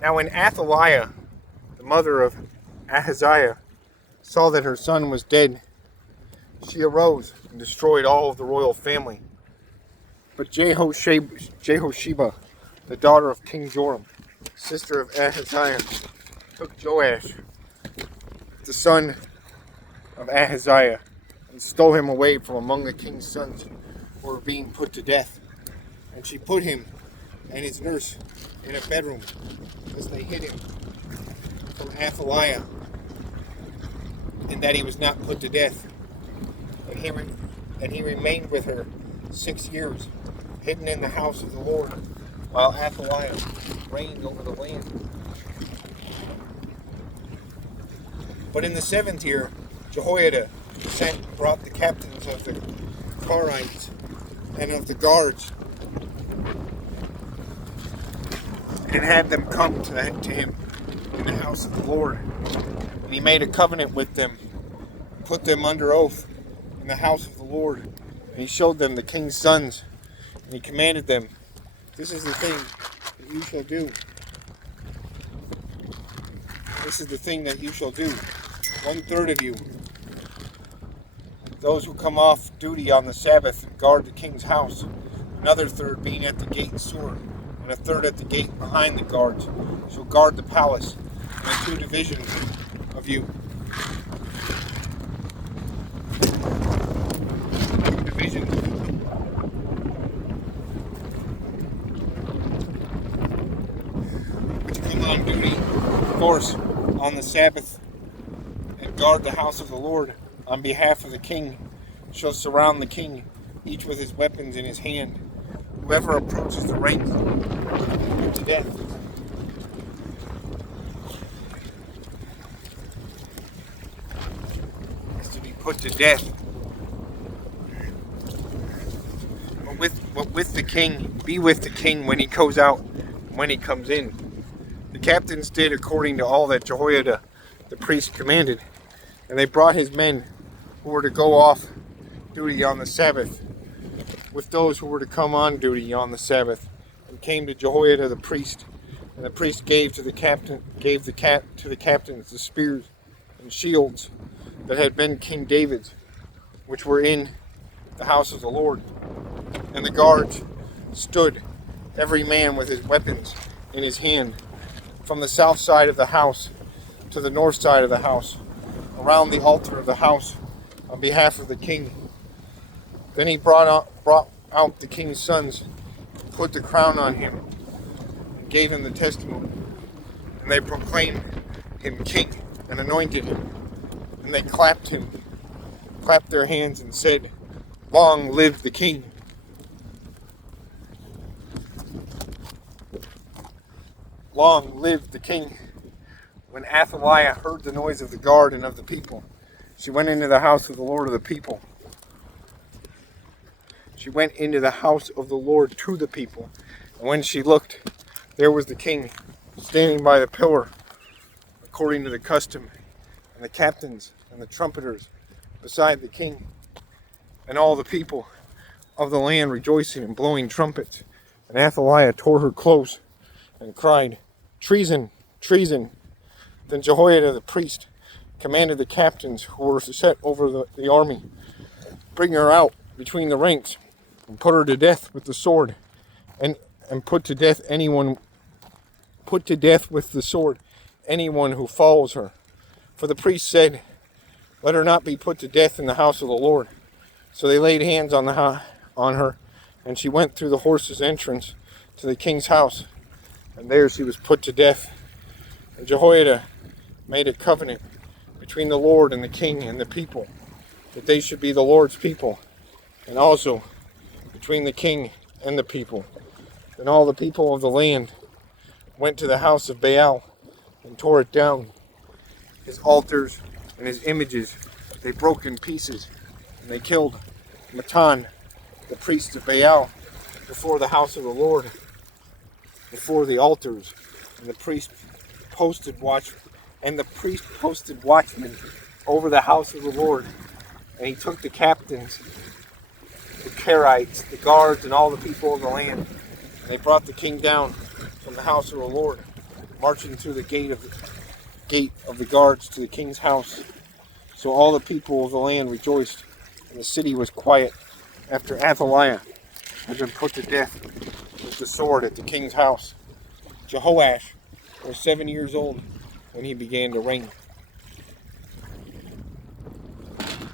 Now when Athaliah, the mother of Ahaziah, saw that her son was dead, she arose and destroyed all of the royal family. But Jehosheba, the daughter of King Joram, sister of Ahaziah, took Joash, the son of Ahaziah, and stole him away from among the king's sons who were being put to death. And she put him and his nurse in a bedroom, as they hid him from Athaliah, in that he was not put to death. And he remained with her 6 years, hidden in the house of the Lord, while Athaliah reigned over the land. But in the 7th year, Jehoiada brought the captains of the Carites and of the guards, and had them come to him in the house of the Lord. And he made a covenant with them, put them under oath in the house of the Lord. And he showed them the king's sons, and he commanded them, "This is the thing that you shall do. This is the thing that you shall do. 1/3 of you, those who come off duty on the Sabbath and guard the king's house, another third being at the gate and sewer, and a third at the gate behind the guards, shall guard the palace, and 2 divisions of you. 2 divisions which come on duty, of course, on the Sabbath, and guard the house of the Lord on behalf of the king, shall surround the king, each with his weapons in his hand. Whoever approaches the ranks put to death." Is to be put to death. But with the king, be with the king when he goes out, when he comes in. The captains did according to all that Jehoiada the priest commanded, and they brought his men who were to go off duty on the Sabbath with those who were to come on duty on the Sabbath, and came to Jehoiada the priest. And the priest gave to the captains the spears and shields that had been King David's, which were in the house of the Lord. And the guards stood, every man with his weapons in his hand, from the south side of the house to the north side of the house, around the altar of the house, on behalf of the king. Then he brought out the king's sons, put the crown on him, and gave him the testimony. And they proclaimed him king, and anointed him. And they clapped their hands, and said, "Long live the king." Long live the king. When Athaliah heard the noise of the guard and of the people, she went into the house of the Lord of the people. She went into the house of the Lord to the people. And when she looked, there was the king, standing by the pillar, according to the custom, and the captains and the trumpeters beside the king, and all the people of the land rejoicing and blowing trumpets. And Athaliah tore her clothes and cried, "Treason! Treason!" Then Jehoiada the priest commanded the captains who were set over the army, "Bring her out between the ranks, and put her to death with the sword, and put to death with the sword anyone who follows her." For the priest said, "Let her not be put to death in the house of the Lord." So they laid hands on her, and she went through the horses' entrance to the king's house, and there she was put to death. And Jehoiada made a covenant between the Lord and the king and the people, that they should be the Lord's people, and also between the king and the people. Then all the people of the land went to the house of Baal and tore it down. His altars and his images they broke in pieces, and they killed Mattan, the priest of Baal, before the house of the Lord, before the altars. And the priest posted watchmen over the house of the Lord. And he took the captains, the Carites, the guards, and all the people of the land. And they brought the king down from the house of the Lord marching through the gate of the guards to the king's house. So all the people of the land rejoiced, and the city was quiet after Athaliah had been put to death with the sword at the king's house. Jehoash was 7 years old when he began to reign.